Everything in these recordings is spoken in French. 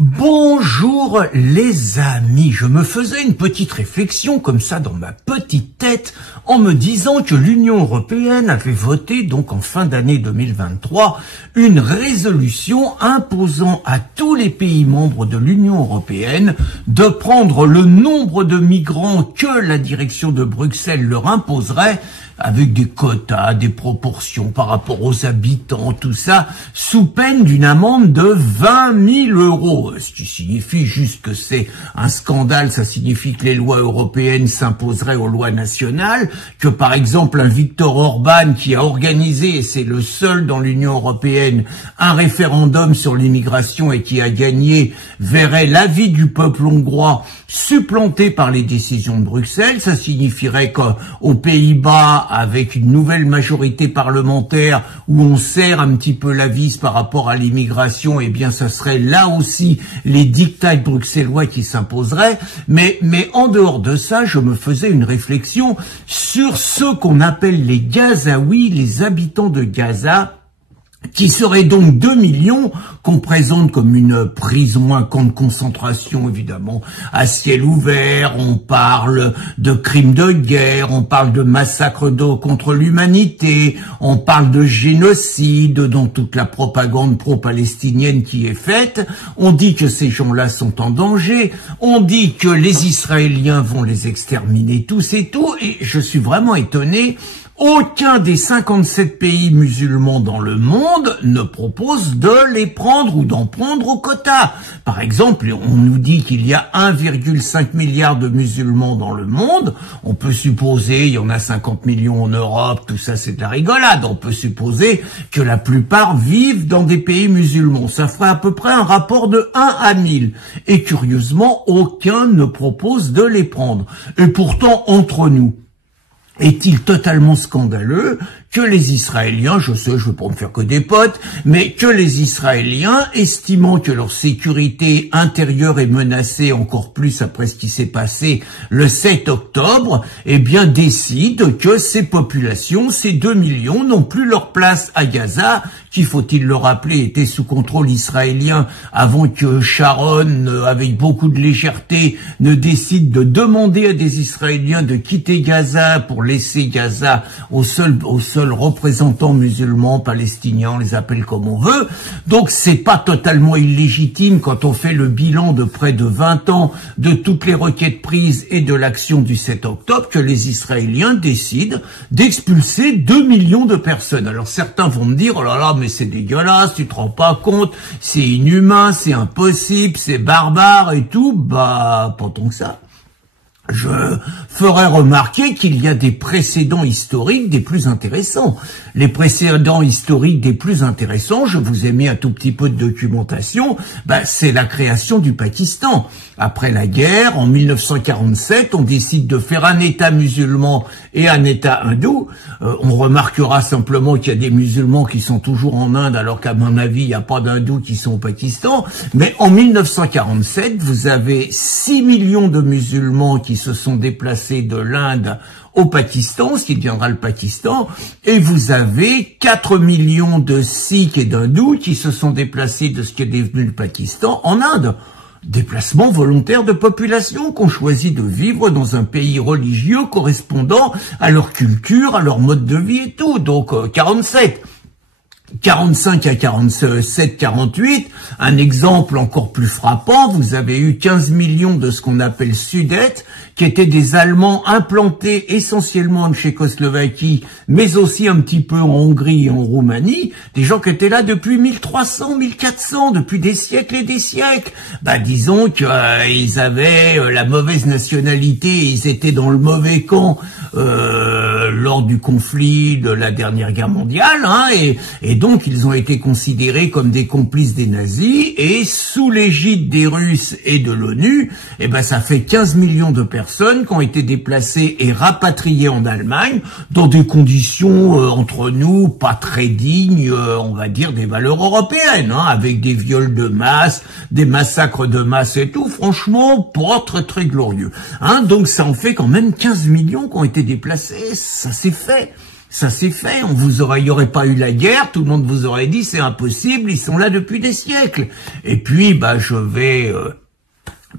Bonjour les amis, je me faisais une petite réflexion comme ça dans ma petite tête en me disant que l'Union européenne avait voté donc en fin d'année 2023 une résolution imposant à tous les pays membres de l'Union européenne de prendre le nombre de migrants que la direction de Bruxelles leur imposerait avec des quotas, des proportions par rapport aux habitants, tout ça, sous peine d'une amende de 20 000 euros. Ce qui signifie juste que c'est un scandale, ça signifie que les lois européennes s'imposeraient aux lois nationales, que par exemple un Viktor Orban qui a organisé, et c'est le seul dans l'Union européenne, un référendum sur l'immigration et qui a gagné, verrait l'avis du peuple hongrois supplanté par les décisions de Bruxelles. Ça signifierait qu'aux Pays-Bas, avec une nouvelle majorité parlementaire où on serre un petit peu la vis par rapport à l'immigration, eh bien, ça serait là aussi les diktats bruxellois qui s'imposeraient. Mais en dehors de ça, je me faisais une réflexion sur ceux qu'on appelle les Gazaouis, les habitants de Gaza, qui serait donc 2 millions, qu'on présente comme une prison, un camp de concentration, évidemment, à ciel ouvert. On parle de crimes de guerre, on parle de massacres contre l'humanité, on parle de génocide dans toute la propagande pro-palestinienne qui est faite. On dit que ces gens-là sont en danger, on dit que les Israéliens vont les exterminer tous et tout, et je suis vraiment étonné. Aucun des 57 pays musulmans dans le monde ne propose de les prendre ou d'en prendre au quota. Par exemple, on nous dit qu'il y a 1,5 milliard de musulmans dans le monde. On peut supposer, il y en a 50 millions en Europe, tout ça c'est de la rigolade. On peut supposer que la plupart vivent dans des pays musulmans. Ça ferait à peu près un rapport de 1 à 1000. Et curieusement, aucun ne propose de les prendre. Et pourtant, entre nous, est-il totalement scandaleux que les Israéliens, je sais, je veux pas me faire que des potes, mais que les Israéliens, estimant que leur sécurité intérieure est menacée encore plus après ce qui s'est passé le 7 octobre, eh bien décident que ces populations, ces 2 millions, n'ont plus leur place à Gaza, qui, faut-il le rappeler, était sous contrôle israélien avant que Sharon, avec beaucoup de légèreté, ne décide de demander à des Israéliens de quitter Gaza pour laisser Gaza aux seuls représentants musulmans, palestiniens, on les appelle comme on veut. Donc c'est pas totalement illégitime quand on fait le bilan de près de 20 ans de toutes les requêtes prises et de l'action du 7 octobre que les Israéliens décident d'expulser 2 millions de personnes. Alors certains vont me dire, oh là là, mais c'est dégueulasse, tu te rends pas compte, c'est inhumain, c'est impossible, c'est barbare et tout. Bah, pas tant que ça. Je ferai remarquer qu'il y a des précédents historiques des plus intéressants. Les précédents historiques des plus intéressants, je vous ai mis un tout petit peu de documentation, c'est la création du Pakistan. Après la guerre, en 1947, on décide de faire un État musulman et un État hindou. On remarquera simplement qu'il y a des musulmans qui sont toujours en Inde, alors qu'à mon avis, il n'y a pas d'hindous qui sont au Pakistan. Mais en 1947, vous avez 6 millions de musulmans qui se sont déplacés de l'Inde au Pakistan, ce qui deviendra le Pakistan, et vous avez 4 millions de Sikhs et d'hindous qui se sont déplacés de ce qui est devenu le Pakistan en Inde. Déplacement volontaire de population qui ont choisi de vivre dans un pays religieux correspondant à leur culture, à leur mode de vie et tout. Donc 47. 45 à 47, 48, un exemple encore plus frappant, vous avez eu 15 millions de ce qu'on appelle Sudètes, qui étaient des Allemands implantés essentiellement en Tchécoslovaquie, mais aussi un petit peu en Hongrie et en Roumanie, des gens qui étaient là depuis 1300, 1400, depuis des siècles et des siècles. Disons qu'ils avaient la mauvaise nationalité, ils étaient dans le mauvais camp lors du conflit de la dernière guerre mondiale, et donc ils ont été considérés comme des complices des nazis, et sous l'égide des Russes et de l'ONU, ça fait 15 millions de personnes qui ont été déplacées et rapatriées en Allemagne dans des conditions entre nous pas très dignes, on va dire des valeurs européennes, avec des viols de masse, des massacres de masse et tout, franchement pas très très glorieux. Donc ça en fait quand même 15 millions qui ont été déplacés, ça s'est fait. ça s'est fait. Il y aurait pas eu la guerre, tout le monde vous aurait dit c'est impossible, ils sont là depuis des siècles. Et puis, je vais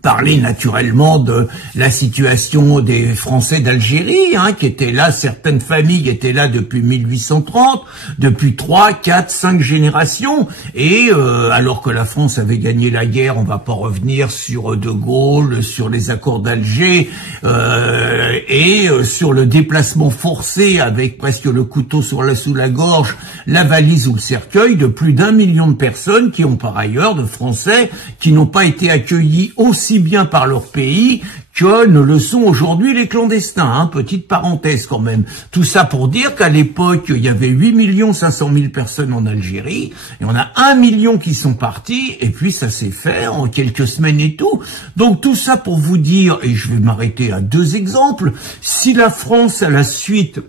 parler naturellement de la situation des Français d'Algérie, qui étaient là, certaines familles étaient là depuis 1830, depuis 3, 4, 5 générations, et alors que la France avait gagné la guerre, on va pas revenir sur De Gaulle, sur les accords d'Alger, et sur le déplacement forcé avec presque le couteau sous la gorge, la valise ou le cercueil de plus d'1 million de personnes qui ont par ailleurs, de Français, qui n'ont pas été accueillis aussi bien par leur pays que ne le sont aujourd'hui les clandestins, petite parenthèse quand même. Tout ça pour dire qu'à l'époque, il y avait 8 500 000 personnes en Algérie, et on a 1 million qui sont partis, et puis ça s'est fait en quelques semaines et tout. Donc tout ça pour vous dire, et je vais m'arrêter à 2 exemples, si la France, à la suite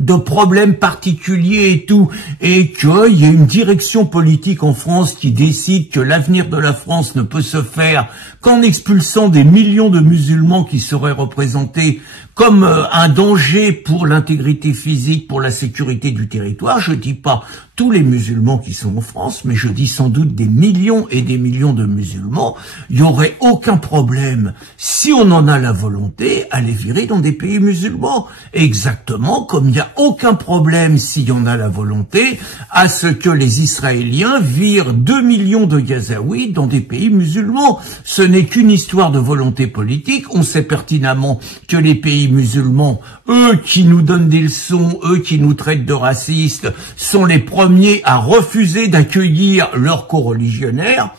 de problèmes particuliers et tout, et qu'il y a une direction politique en France qui décide que l'avenir de la France ne peut se faire qu'en expulsant des millions de musulmans qui seraient représentés comme un danger pour l'intégrité physique, pour la sécurité du territoire. Je dis pas tous les musulmans qui sont en France, mais je dis sans doute des millions et des millions de musulmans. Il n'y aurait aucun problème, si on en a la volonté, à les virer dans des pays musulmans. Exactement comme il n'y a aucun problème, s'il y en a la volonté, à ce que les Israéliens virent 2 millions de Gazaouis dans des pays musulmans. Ce n'est qu'une histoire de volonté politique. On sait pertinemment que les pays musulmans, eux qui nous donnent des leçons, eux qui nous traitent de racistes, sont les premiers à refuser d'accueillir leurs coreligionnaires.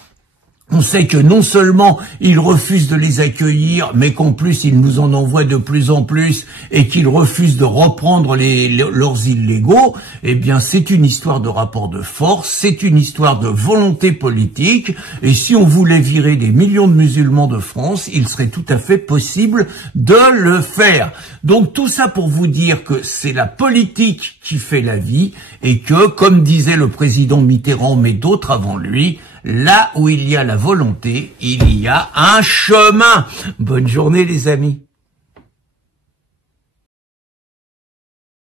On sait que non seulement ils refusent de les accueillir, mais qu'en plus ils nous en envoient de plus en plus et qu'ils refusent de reprendre leurs illégaux. Eh bien, c'est une histoire de rapport de force, c'est une histoire de volonté politique. Et si on voulait virer des millions de musulmans de France, il serait tout à fait possible de le faire. Donc tout ça pour vous dire que c'est la politique qui fait la vie et que, comme disait le président Mitterrand, mais d'autres avant lui, là où il y a la volonté, il y a un chemin. Bonne journée les amis.